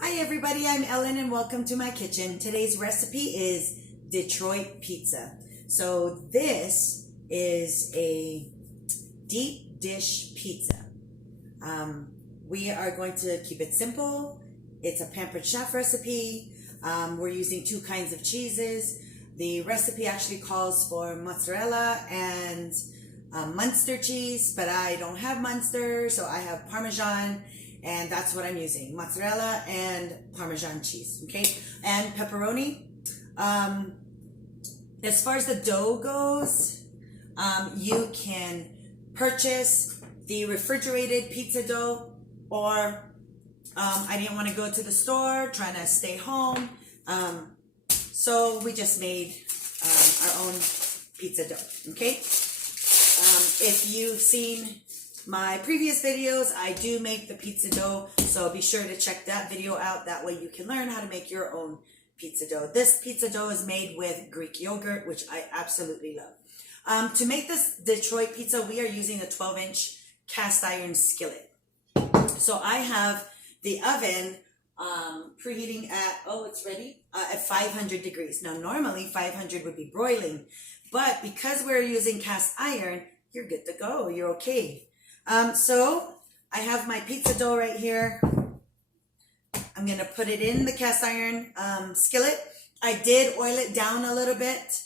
Hi everybody, I'm Ellen and welcome to my kitchen. Today's recipe is Detroit pizza. So this is a deep dish pizza. We are going to keep it simple. It's a Pampered Chef recipe. We're using two kinds of cheeses. The recipe actually calls for mozzarella and Munster cheese, but I don't have Munster, so I have Parmesan, and that's what I'm using, mozzarella and Parmesan cheese, okay? And pepperoni. As far as the dough goes, you can purchase the refrigerated pizza dough, or I didn't want to go to the store, trying to stay home, so we just made our own pizza dough, okay? If you've seen my previous videos, I do make the pizza dough, so be sure to check that video out. That way you can learn how to make your own pizza dough. This pizza dough is made with Greek yogurt, which I absolutely love. To make this Detroit pizza, we are using a 12-inch cast iron skillet. So I have the oven preheating at, it's ready, at 500 degrees. Now normally 500 would be broiling, but because we're using cast iron, you're good to go, you're okay. So I have my pizza dough right here. I'm gonna put it in the cast iron skillet. I did oil it down a little bit,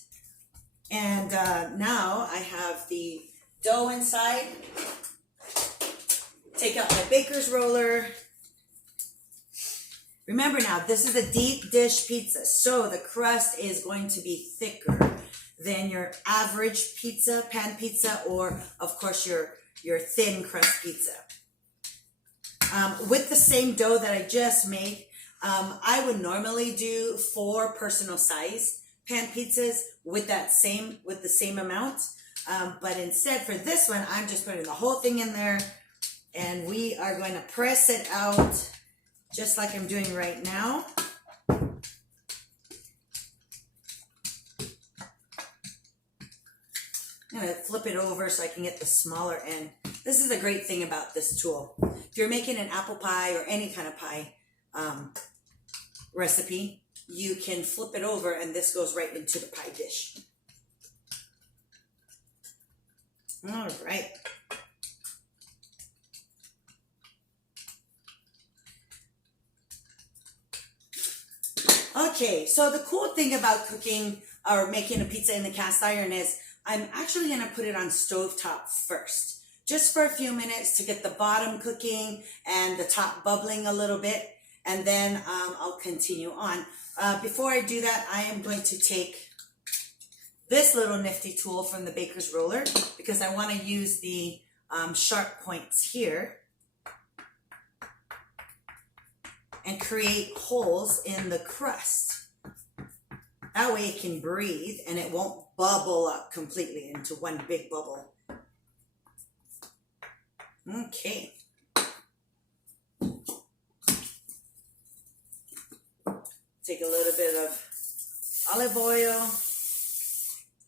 and now I have the dough inside. Take out my baker's roller. Remember now, this is a deep dish pizza, so the crust is going to be thicker than your average pizza, pan pizza, or of course your thin crust pizza. With the same dough that I just made, I would normally do 4 personal size pan pizzas with the same amount. But instead for this one, I'm just putting the whole thing in there, and we are going to press it out just like I'm doing right now. I'm going to flip it over so I can get the smaller end. This is a great thing about this tool. If you're making an apple pie or any kind of pie recipe, you can flip it over and this goes right into the pie dish. All right. Okay, so the cool thing about cooking or making a pizza in the cast iron is I'm actually going to put it on stovetop first, just for a few minutes to get the bottom cooking and the top bubbling a little bit, and then I'll continue on. Before I do that, I am going to take this little nifty tool from the baker's roller because I want to use the sharp points here and create holes in the crust. That way it can breathe and it won't bubble up completely into one big bubble. Okay. Take a little bit of olive oil,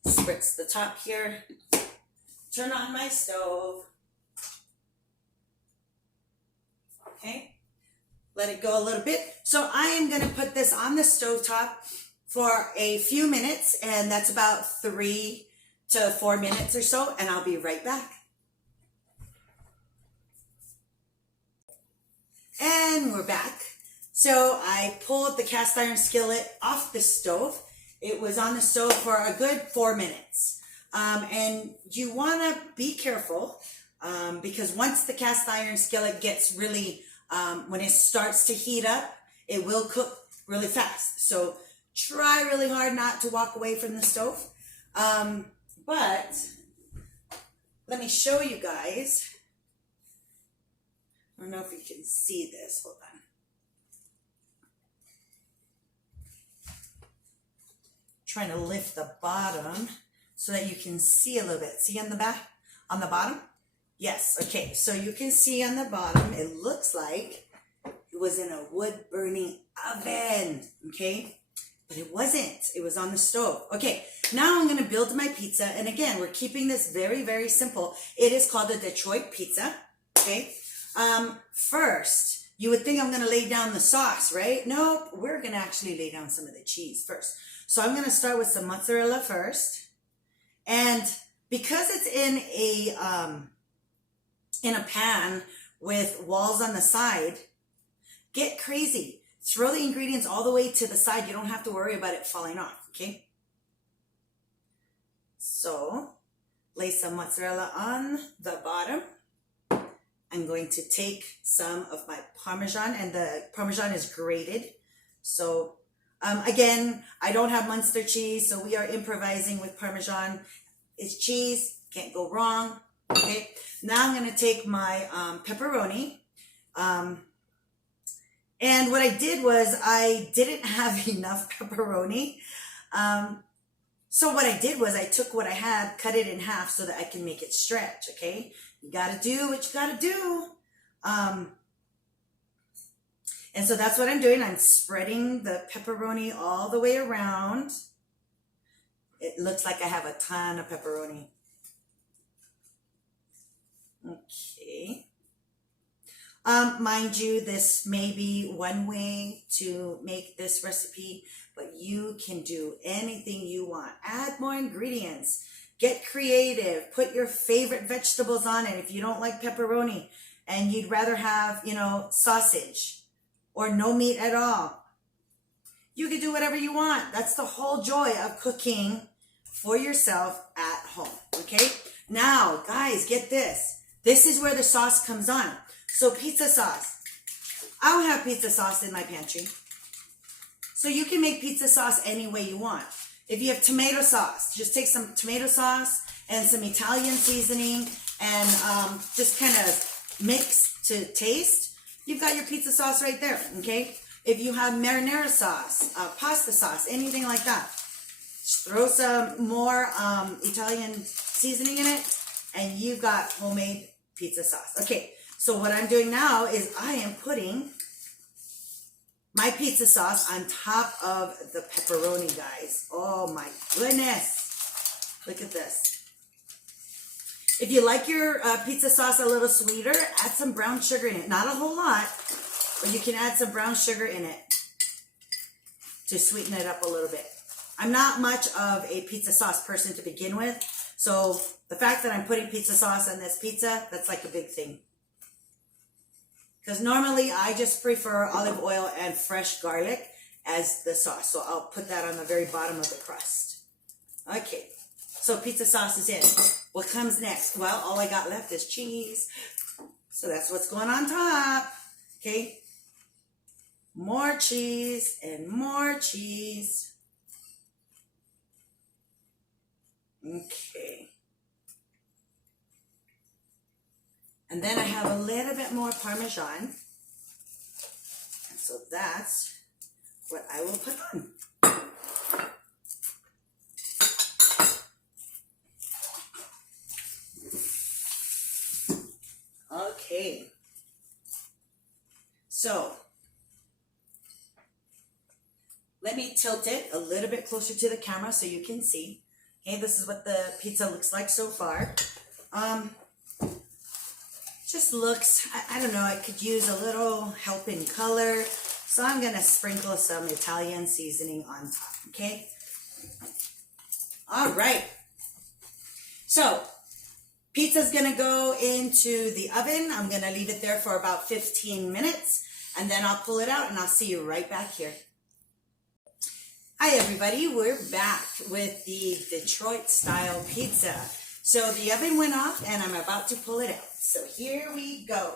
spritz the top here, turn on my stove. Okay, let it go a little bit. So I am going to put this on the stovetop for a few minutes, and that's about 3 to 4 minutes or so, and I'll be right back. And we're back. So I pulled the cast iron skillet off the stove. It was on the stove for a good 4 minutes. And you want to be careful because once the cast iron skillet gets really, when it starts to heat up, it will cook really fast. So try really hard not to walk away from the stove. But let me show you guys. I don't know if you can see this. Hold on. Trying to lift the bottom so that you can see a little bit. See on the back, on the bottom? Yes. Okay. So you can see on the bottom, it looks like it was in a wood burning oven. Okay. But it wasn't. It was on the stove. Okay, now I'm going to build my pizza. And again, we're keeping this very, very simple. It is called a Detroit pizza. Okay. First, You would think I'm going to lay down the sauce, right? Nope, we're going to actually lay down some of the cheese first. So I'm going to start with some mozzarella first. And because it's in a pan with walls on the side, get crazy. Throw the ingredients all the way to the side. You don't have to worry about it falling off, okay? So, lay some mozzarella on the bottom. I'm going to take some of my Parmesan, and the Parmesan is grated. So, again, I don't have Munster cheese, so we are improvising with Parmesan. It's cheese, can't go wrong. Okay, now I'm going to take my pepperoni. And what I did was I didn't have enough pepperoni. So what I did was I took what I had, cut it in half so that I can make it stretch, okay? You got to do what you got to do. And so that's what I'm doing. I'm spreading the pepperoni all the way around. It looks like I have a ton of pepperoni. Okay. Mind you, this may be one way to make this recipe, but you can do anything you want. Add more ingredients. Get creative. Put your favorite vegetables on it. If you don't like pepperoni and you'd rather have, sausage or no meat at all, you can do whatever you want. That's the whole joy of cooking for yourself at home, okay? Now, guys, get this. This is where the sauce comes on. So pizza sauce. I don't have pizza sauce in my pantry. So you can make pizza sauce any way you want. If you have tomato sauce, just take some tomato sauce and some Italian seasoning and just kind of mix to taste. You've got your pizza sauce right there, okay? If you have marinara sauce, pasta sauce, anything like that, just throw some more Italian seasoning in it and you've got homemade pizza sauce. Okay, so what I'm doing now is I am putting my pizza sauce on top of the pepperoni, guys. Oh my goodness. Look at this. If you like your pizza sauce a little sweeter, add some brown sugar in it. Not a whole lot, but you can add some brown sugar in it to sweeten it up a little bit. I'm not much of a pizza sauce person to begin with, so the fact that I'm putting pizza sauce on this pizza, that's like a big thing. Because normally I just prefer olive oil and fresh garlic as the sauce. So I'll put that on the very bottom of the crust. Okay, so pizza sauce is in. What comes next? Well, all I got left is cheese. So that's what's going on top. Okay, more cheese and more cheese. Okay. And then I have a little bit more Parmesan. And so that's what I will put on. Okay. So let me tilt it a little bit closer to the camera so you can see. Okay, this is what the pizza looks like so far. Just looks, I don't know, I could use a little help in color. So I'm going to sprinkle some Italian seasoning on top, okay? All right. So pizza's going to go into the oven. I'm going to leave it there for about 15 minutes, and then I'll pull it out and I'll see you right back here. Hi everybody, we're back with the Detroit style pizza. So the oven went off and I'm about to pull it out. So here we go.